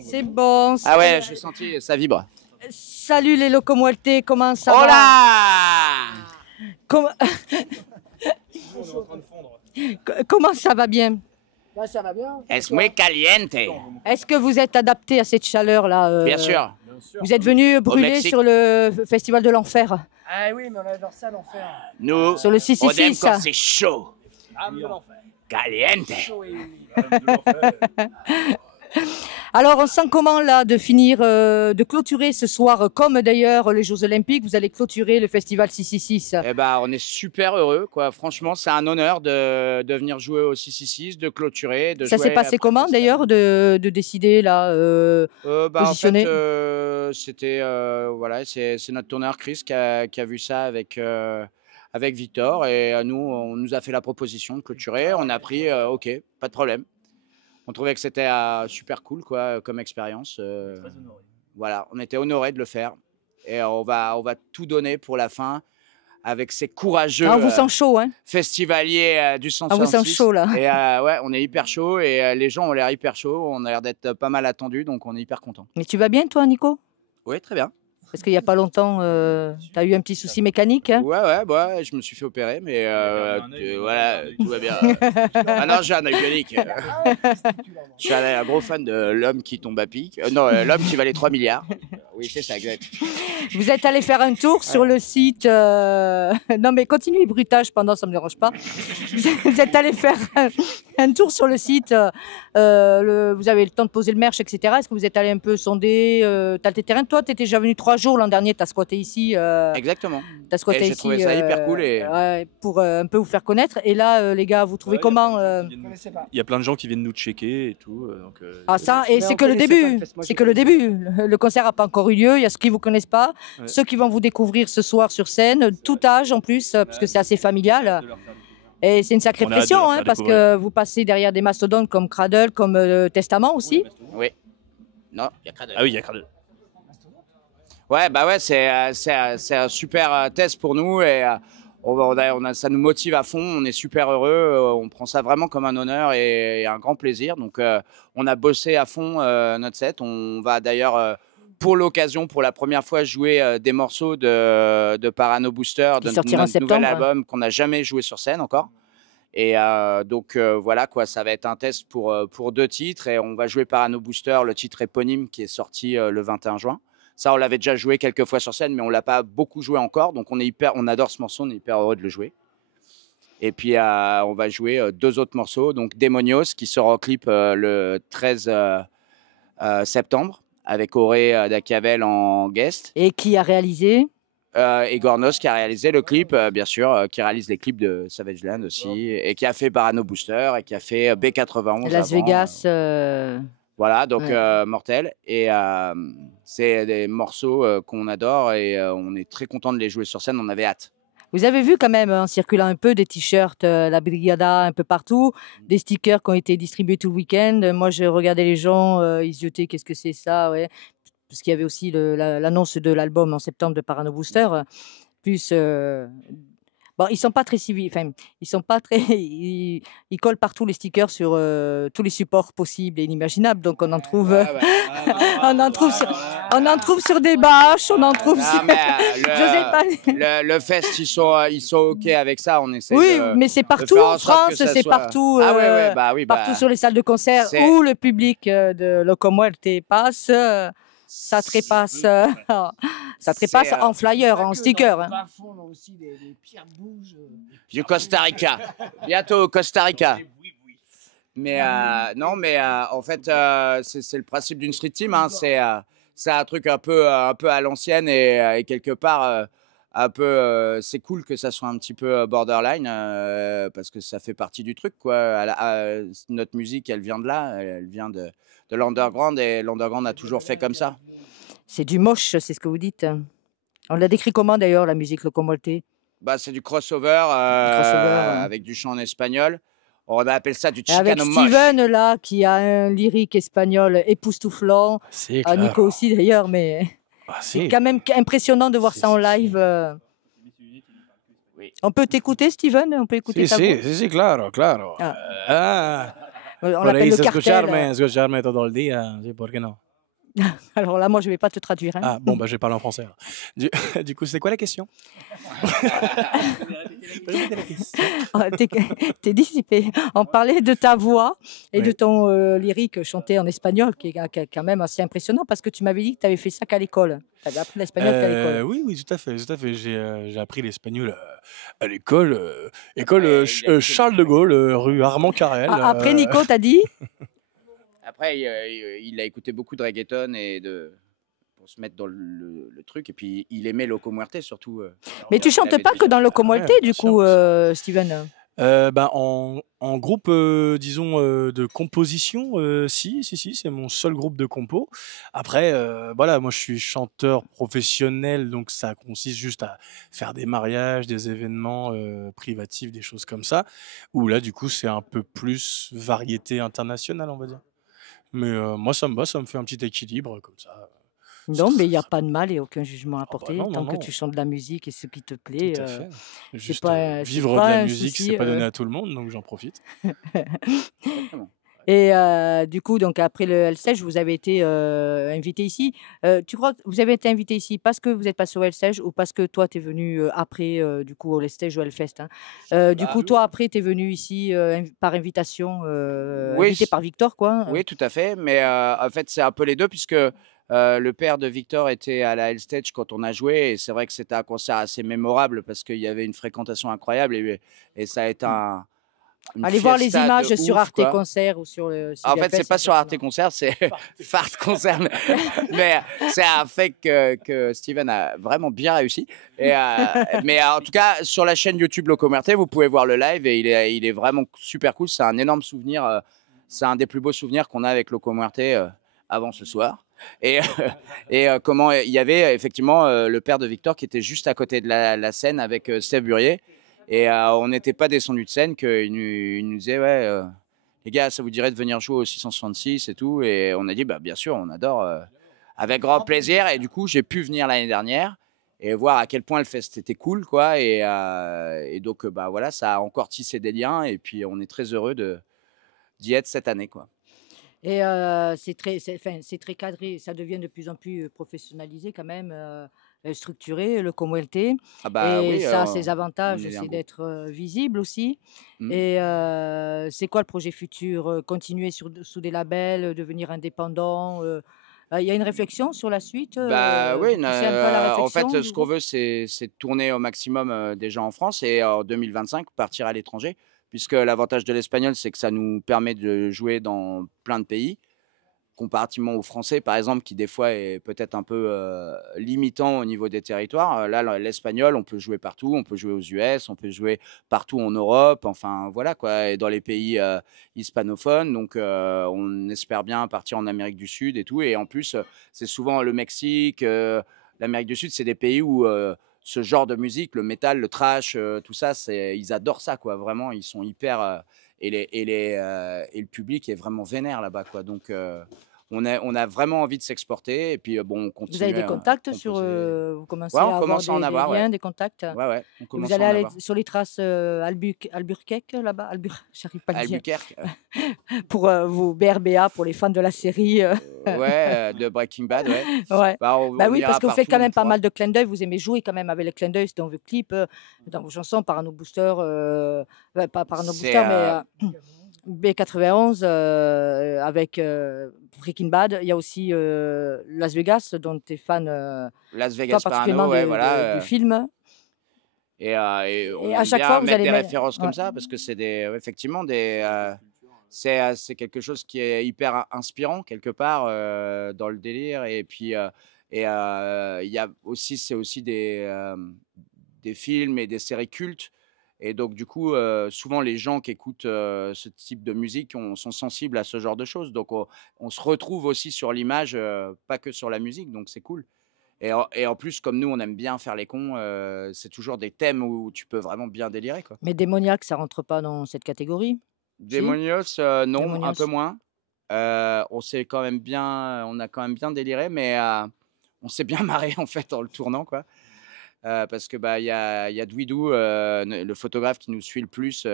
C'est bon. Ah ouais, j'ai senti, ça vibre. Salut les locomotives, comment ça Oh va? là Comment ça va bien? Bah, ça va bien. Es muy caliente. Est-ce que vous êtes adapté à cette chaleur-là? Bien sûr. Vous êtes venu brûler Mexique. sur le Festival de l'Enfer? Ah oui, mais on adore ça, l'enfer. Nous, Sur le on aime 666. quand c'est chaud. Caliente. Alors, on sent comment là de finir, de clôturer ce soir, comme d'ailleurs les Jeux Olympiques, vous allez clôturer le Festival 666. Eh ben, on est super heureux, quoi. Franchement, c'est un honneur de venir jouer au 666, de clôturer, de Ça jouer s'est passé après comment le d'ailleurs de décider là positionner? En fait, c'était voilà, c'est notre tourneur Chris qui a vu ça avec Victor et nous, on nous a fait la proposition de clôturer. On a pris, ok, pas de problème. On trouvait que c'était super cool, quoi, comme expérience. Très honoré. Voilà, on était honorés de le faire et on va tout donner pour la fin avec ces courageux Ah, on vous sent chaud, hein? festivaliers du Ah, vous 166. sent chaud là. Et ouais, on est hyper chaud et les gens ont l'air hyper chauds. On a l'air d'être pas mal attendus, donc on est hyper content. Mais tu vas bien toi, Nico? Oui, très bien. Parce qu'il n'y a pas longtemps, tu as eu un petit souci mécanique, hein? Ouais, je me suis fait opérer, mais voilà, tout va bien. Ah non, j'ai un œil bionique. Je suis un gros fan de L'homme qui tombe à pic. Non, L'homme qui valait 3 milliards. Oui, c'est ça, exact. Vous êtes allé faire un tour sur le site. Non, mais continuez bruitage pendant, ça ne me dérange pas. Vous êtes allé faire un tour sur le site. Vous avez le temps de poser le merch, etc. Est-ce que vous êtes allé un peu sonder tâter terrain? Toi, tu étais déjà venu 3 jours l'an dernier, tu as squatté ici. Exactement. Tu as squatté Et j'ai ici. trouvé ça hyper cool. Ouais, pour un peu vous faire connaître. Et là, les gars, vous trouvez comment Il y a plein de gens qui viennent nous checker et tout. Donc, Ah ça, et Mais c'est on que le connaissait pas début, le fest. Moi, c'est je que le connaissais début. Le concert n'a pas encore eu lieu, il y a ceux qui ne vous connaissent pas, Ouais. ceux qui vont vous découvrir ce soir sur scène, tout âge en plus, parce que c'est assez familial. Et c'est une sacrée On a hâte de pression, leur hein, faire parce découvrir. que vous passez derrière des mastodontes comme Cradle, comme Testament aussi. Oui. Non, il y a Cradle. Ah oui, il y a Cradle. Ouais, bah ouais, c'est un super test pour nous et ça nous motive à fond. On est super heureux. On prend ça vraiment comme un honneur et un grand plaisir. Donc, on a bossé à fond notre set. On va d'ailleurs, pour l'occasion, pour la première fois, jouer des morceaux de Parano Booster, Qui de sortira en notre nouvel septembre. album qu'on n'a jamais joué sur scène encore. Et donc voilà quoi, ça va être un test pour 2 titres et on va jouer Parano Booster, le titre éponyme qui est sorti le 21 juin. Ça, on l'avait déjà joué quelques fois sur scène, mais on l'a pas beaucoup joué encore. Donc on adore ce morceau, on est hyper heureux de le jouer. Et puis on va jouer 2 autres morceaux, donc Demonios qui sort en clip le 13 septembre avec Auré Dacavel en guest. Et qui a réalisé? Et Gornos qui a réalisé le clip, bien sûr, qui réalise les clips de Savage Land aussi, et qui a fait Parano Booster, et qui a fait B91 Las avant. Vegas. Voilà, donc Ouais. mortel. Et c'est des morceaux qu'on adore, et on est très content de les jouer sur scène, on avait hâte. Vous avez vu quand même, en circulant un peu, des t-shirts, la Brigada un peu partout, des stickers qui ont été distribués tout le week-end. Moi, je regardais les gens, ils se jetaient, qu'est-ce que c'est ça, ouais. Parce qu'il y avait aussi l'annonce de l'album en septembre de Parano Booster. Plus, bon, ils sont pas très civils, enfin, ils sont pas très, ils collent partout les stickers sur tous les supports possibles et inimaginables. Donc on en trouve, on en trouve sur des bâches, on en trouve Non, sur. mais, Je sais pas. le fest, ils sont OK avec ça, on essaie Oui, de... mais c'est partout faire en en sorte que France, ça c'est soit- partout, Ah ouais, oui, partout sur les salles de concert c'est- où le public de Locomuerte passe, ça trépasse, ça trépasse C'est, en flyer, en sticker. Hein. On a aussi des pierres bouges. Du Costa Rica. Bientôt au Costa Rica. Mais non, mais en fait, c'est le principe d'une street team. Hein. C'est un truc un peu à l'ancienne et quelque part, un peu, c'est cool que ça soit un petit peu borderline parce que ça fait partie du truc, quoi. Notre musique, elle vient de là, elle vient de l'underground et l'underground a toujours fait comme ça. C'est du moche, c'est ce que vous dites. On l'a décrit comment d'ailleurs, la musique Locomuerte? Bah, c'est du crossover, crossover, avec du chant en espagnol. On appelle ça du Et avec chicano moche. Steven là, qui a un lyrique espagnol époustouflant, C'est Nico aussi d'ailleurs, mais c'est quand même impressionnant de voir ça en live. Oui. On peut t'écouter, Steven? On peut écouter ta voix? Sí, claro, claro. Ah. Ah, On por l'appelle ahí le se cartel. escucharme todo el día, sí, ¿por qué no? Alors là, moi, je vais pas te traduire, hein. Ah bon, bah, je vais parler en français alors. Du du coup, c'est quoi la question? Répétez la question. Ah, tu dissipé. On parlait de ta voix et de Oui. ton, lyrique chanté en espagnol qui est quand même assez impressionnant parce que tu m'avais dit que tu avais fait ça qu'à l'école. Tu avais appris l'espagnol qu'à l'école. Oui, oui, tout à fait, tout à fait. J'ai appris l'espagnol, à l'école, école, Après, Ch il a écouté Charles de Gaulle, rue Armand Carrel, Après Nico, tu as dit? Après, il a écouté beaucoup de reggaeton pour se mettre dans le truc. Et puis, il aimait Loco Muerte surtout. Mais tu Il chantes avait pas que déjà- dans le Locomolte, ouais, du bien sûr, coup, bien sûr. Steven? Ben, en groupe, disons, de composition, si, si, si, c'est mon seul groupe de compos. Après, voilà, moi je suis chanteur professionnel, donc ça consiste juste à faire des mariages, des événements, privatifs, des choses comme ça, où là, du coup, c'est un peu plus variété internationale, on va dire. Mais, moi ça me va, ça me fait un petit équilibre comme ça, c'est Non, mais il y a très pas de mal et aucun jugement à ah bah, porter. non, non, Tant que non, tu chantes de la musique et ce qui te tout plaît, à fait. c'est Juste, pas vivre de la un musique, c'est souci, pas donné à tout le monde, donc j'en profite. Exactement. Et du coup, donc après le L-Stage, vous avez été, invité ici. Tu crois que vous avez été invité ici parce que vous êtes passé au L-Stage ou parce que toi, tu es venu, après, du coup, au L-Stage ou Hellfest, hein? Du Bah, coup, toi, après, tu es venu ici, par invitation, oui, invité par Victor, quoi, oui, tout à fait. Mais en fait, c'est un peu les deux, puisque le père de Victor était à la Hellstage quand on a joué. Et c'est vrai que c'était un concert assez mémorable parce qu'il y avait une fréquentation incroyable. Et ça a été une Allez voir les fiesta de images sur ouf, Arte quoi. Concert ou sur le site En fait, d'Hellfest, c'est c'est pas sur Arte impressionnant. Concert, c'est Fart Concert. Mais c'est un fait que Steven a vraiment bien réussi. Mais en tout cas, sur la chaîne YouTube Locomerte, vous pouvez voir le live et il est vraiment super cool. C'est un énorme souvenir. C'est un des plus beaux souvenirs qu'on a avec Locomerte avant ce soir. Et, comment il y avait effectivement le père de Victor qui était juste à côté de la scène avec Steve Burier. Et on n'était pas descendu de scène qu'il nous disait, ouais, les gars, ça vous dirait de venir jouer au 666 et tout. Et on a dit, bah, bien sûr, on adore, avec grand plaisir. Et du coup, j'ai pu venir l'année dernière et voir à quel point le fest était cool, quoi. Et donc, bah, voilà, ça a encore tissé des liens. Et puis, on est très heureux d'y être cette année, quoi. Et c'est très cadré, ça devient de plus en plus, professionnalisé quand même, structuré, le Communauté Ah bah et oui, ça a ses on avantages, est un c'est groupe. d'être, visible aussi Mmh. et c'est quoi le projet futur? Continuer sous des labels, devenir indépendant, il y a une réflexion sur la suite, Bah oui, vous poussez un peu à la en réflexion fait, du ce qu'on groupe? veut, c'est de tourner au maximum déjà en France et en 2025 partir à l'étranger, puisque l'avantage de l'espagnol, c'est que ça nous permet de jouer dans plein de pays, comparativement au français, par exemple, qui des fois est peut-être un peu limitant au niveau des territoires. Là, l'espagnol, on peut jouer partout, on peut jouer aux US, on peut jouer partout en Europe, enfin voilà quoi, et dans les pays hispanophones. Donc, on espère bien partir en Amérique du Sud et tout. Et en plus, c'est souvent le Mexique, l'Amérique du Sud, c'est des pays où ce genre de musique, le métal, le thrash, tout ça, ils adorent ça, quoi. Vraiment, ils sont hyper. Et le public est vraiment vénère là-bas, quoi. Donc, on a vraiment envie de s'exporter. Et puis, bon, on Vous avez continue des à contacts sur, composer. vous Ouais, commencez on à avoir commence à en des avoir, ouais. liens, des contacts? Ouais, ouais, on Et vous commence à allez en aller avoir. sur les traces, Albuquerque là-bas? J'arrive pas à le dire. Albuquerque, Pour, vos BRBA, pour les fans de la série, ouais, de Breaking Bad, ouais. ouais. Bah, Bah on oui, parce ira que vous faites partout quand où on même pas pourra. mal de clins d'œil, vous aimez jouer quand même avec les clins d'œil dans vos clips, dans vos chansons, Parano Booster, pas Parano C'est Booster, mais B91, avec, Breaking Bad. Il y a aussi, Las Vegas, dont tu es fan, Las toi Vegas particulièrement Parano, ouais, du voilà. film Et on et à aime chaque fois, bien vous mettre allez des mettre références ouais. comme ça parce que c'est ouais, effectivement c'est quelque chose qui est hyper inspirant quelque part dans le délire. Et puis, il y a aussi, c'est aussi des films et des séries cultes. Et donc, du coup, souvent, les gens qui écoutent ce type de musique sont sensibles à ce genre de choses. Donc, on se retrouve aussi sur l'image, pas que sur la musique. Donc, c'est cool. Et en plus, comme nous, on aime bien faire les cons, c'est toujours des thèmes où tu peux vraiment bien délirer, quoi. Mais Démoniaque, ça rentre pas dans cette catégorie? Si? Démonios, non, un peu Démonios? moins. On a quand même bien déliré, mais on s'est bien marré, en fait, en le tournant, quoi. parce que bah, y a Dwidou, le photographe qui nous suit le plus,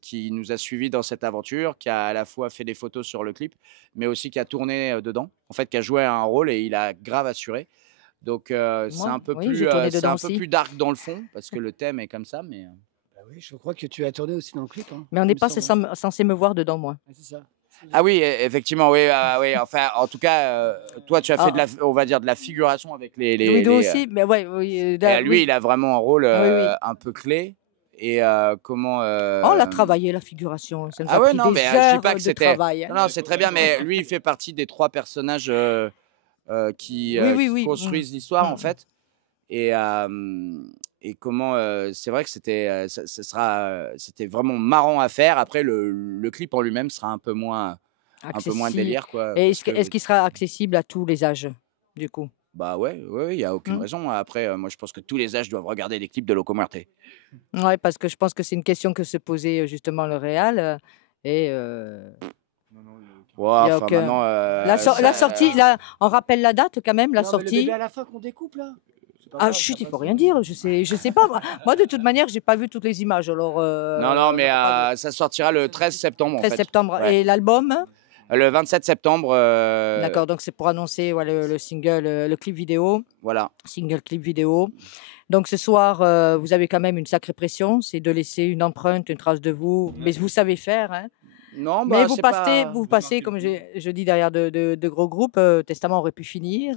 qui nous a suivis dans cette aventure, qui a à la fois fait des photos sur le clip, mais aussi qui a tourné dedans, en fait, qui a joué un rôle et il a grave assuré. Donc c'est Moi, un peu oui, j'ai tourné c'est dedans un peu aussi. plus dark dans le fond, parce que le thème est comme ça, mais Bah oui, je crois que tu as tourné aussi dans le clip. Hein, Mais on il n'est me pas semble, hein. censé me voir dedans, moi. Ouais, c'est ça. ah oui, effectivement, oui, oui, enfin, en tout cas, toi, tu as fait Ah, on va dire de la figuration avec Druido aussi, mais ouais, oui, et lui, oui, il a vraiment un rôle oui, oui. un peu clé. Et comment On l'a travaillé, la figuration. Ça nous Ah a ouais, pris non, des mais je dis heures pas que de c'était. travail. Hein. Non, non, c'est très bien, mais lui, il fait partie des 3 personnages qui, Oui, oui, qui oui. construisent l'histoire, en Mm. fait. Et, et comment c'est vrai que c'était vraiment marrant à faire. Après, le clip en lui-même sera un peu moins Accessible. délire, quoi. Et Parce que, est-ce qu'il sera accessible à tous les âges, du coup? bah ouais, ouais, il n'y a aucune Mm. raison. Après, moi, je pense que tous les âges doivent regarder des clips de Loco Muerte. Ouais, parce que je pense que c'est une question que se posait justement le Réal. Et Ouais, il y a enfin, aucun. maintenant. La sortie, on rappelle la date quand même, la Non, mais le sortie. bébé à la fin qu'on découpe là. C'est pas Ah grave, chut, ça il faut passe. rien dire. Je sais pas. Moi, de toute manière, j'ai pas vu toutes les images. Alors. Non, non, mais pas ça sortira le 13 septembre, en 13 fait. septembre. Ouais. Et l'album? Le 27 septembre. D'accord, donc c'est pour annoncer ouais, le single, le clip vidéo, Voilà. single clip vidéo. Donc ce soir, vous avez quand même une sacrée pression, c'est de laisser une empreinte, une trace de vous, mais vous savez faire. Hein. Non, Mais bah, vous passez, comme je dis, derrière de gros groupes. Testament aurait pu finir.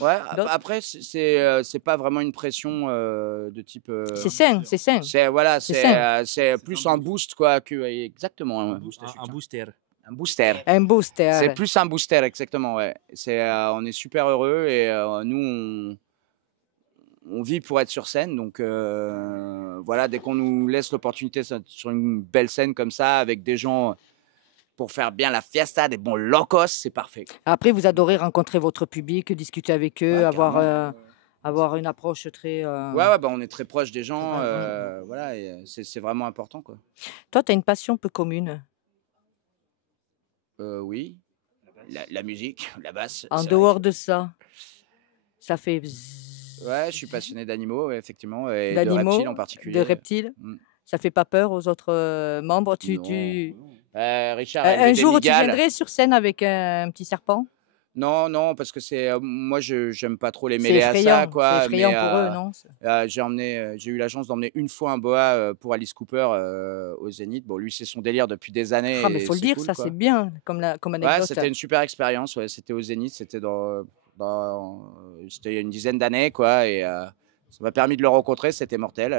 Ouais, D'autres. après, c'est pas vraiment une pression de type. C'est sain, c'est sain. Voilà, C'est sain. c'est plus un boost, quoi, que. Exactement. Un Ouais. booster. Un booster. Un booster. C'est plus un booster, exactement, ouais. On est super heureux et nous, on vit pour être sur scène. Donc voilà, dès qu'on nous laisse l'opportunité sur une belle scène comme ça, avec des gens pour faire bien la fiesta, des bons locos, c'est parfait. Après, vous adorez rencontrer votre public, discuter avec eux, Ouais, avoir une approche très. Ouais, bah, on est très proche des gens. Ouais. Voilà, et c'est vraiment important, quoi. Toi, tu as une passion peu commune. Oui, la musique, la basse. En c'est vrai dehors de ça, ça fait Ouais, je suis passionné d'animaux, ouais, effectivement, et de d'animaux, reptiles en de particulier. reptiles. Mm. Ça fait pas peur aux autres membres. Non. Richard a élevé Un des jour, tu migales. viendrais sur scène avec un petit serpent. Non, non, parce que moi, j'aime pas trop les C'est mêler à ça, effrayant. C'est quoi. effrayant Mais pour eux, non? j'ai eu la chance d'emmener une fois un boa pour Alice Cooper au Zénith. Bon, lui, c'est son délire depuis des années. Ah, mais et faut le c'est dire, cool, ça quoi. c'est bien comme Ouais, anecdote. c'était une super expérience. Ouais, c'était au Zénith, c'était c'était il y a une dizaine d'années, quoi. Et ça m'a permis de le rencontrer, c'était mortel.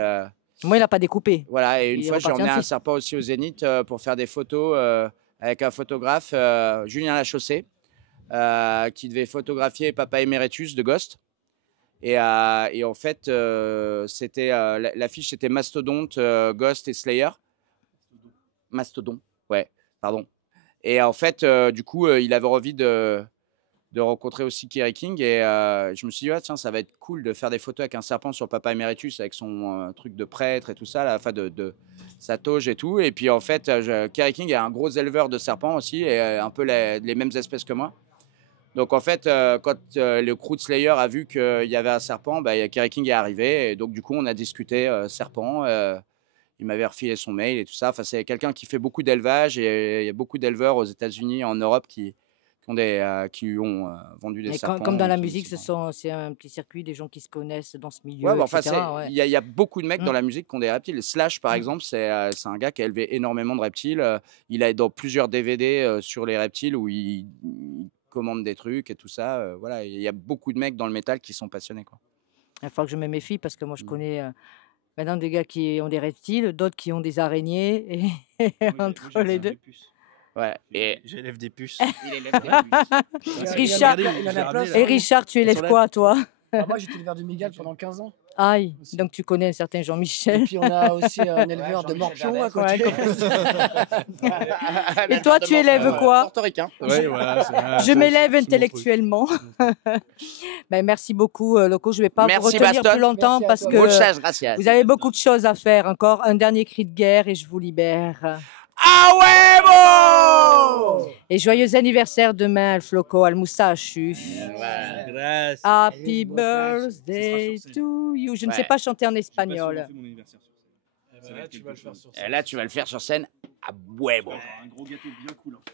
Moi, il n'a pas découpé. Voilà, et une Il est fois, j'ai reparti emmené un ainsi. serpent aussi au Zénith pour faire des photos avec un photographe, Julien Lachaussée, qui devait photographier Papa Emeritus de Ghost. Et en fait, l'affiche, c'était Mastodonte, Ghost et Slayer. Mastodon, ouais, pardon. Et en fait, du coup, il avait envie de rencontrer aussi Kerry King. Et je me suis dit, tiens, ça va être cool de faire des photos avec un serpent sur Papa Emeritus, avec son truc de prêtre et tout ça, enfin de sa toge et tout. Et puis en fait, Kerry King est un gros éleveur de serpents aussi, et un peu les mêmes espèces que moi. Donc en fait, quand le crew de Slayer a vu qu'il y avait un serpent, Kerry King est arrivé. Et donc du coup, on a discuté serpent. Il m'avait refilé son mail et tout ça. Enfin, c'est quelqu'un qui fait beaucoup d'élevage, et il y a beaucoup d'éleveurs aux États-Unis, en Europe, qui ont vendu des Mais serpents. comme dans la qui musique, sont- c'est un petit circuit, des gens qui se connaissent dans ce milieu, Ouais, bah, enfin, etc. ouais. il y a beaucoup de mecs dans Mm. la musique qui ont des reptiles. Slash, par exemple, c'est un gars qui a élevé énormément de reptiles. Il est dans plusieurs DVD sur les reptiles où il commande des trucs et tout ça. Voilà, il y a beaucoup de mecs dans le métal qui sont passionnés, quoi. Il faut que je me méfie parce que moi, je Mm. connais maintenant des gars qui ont des reptiles, d'autres qui ont des araignées. Et entre les deux. Ouais. Et J'élève des puces. il élève des puces. Il a- Richard- il en a- il en a plein, ça. Et Richard, tu élèves quoi, toi? Ah, moi, j'étais éleveur de migale pendant 15 ans. Aïe, Aussi. donc tu connais un certain Et Jean-Michel. puis, on a aussi un éleveur de Jean-Michel morpions à Verdez. côté. Et toi, tu élèves quoi? Portoricain. Ouais, voilà, Je m'élève c'est mon truc. intellectuellement. Ben, merci beaucoup, Loco. Je ne vais pas Merci, vous retenir Baston. plus longtemps Merci à parce toi. que Muchas gracias. vous avez beaucoup de choses à faire encore. Un dernier cri de guerre et je vous libère. ¡A huevo! Et joyeux anniversaire demain, al Floco, al Moustachu. Gracias. Happy beau gosse. birthday Ce sera sur scène. to you. Je ne Ouais. sais pas chanter en J'ai pas espagnol. souvent fait mon anniversaire sur scène. Ça va être tu vas le quelque faire chose. sur Et là, tu vas le faire sur scène à huevo. Un gros gâteau bien cool. Hein.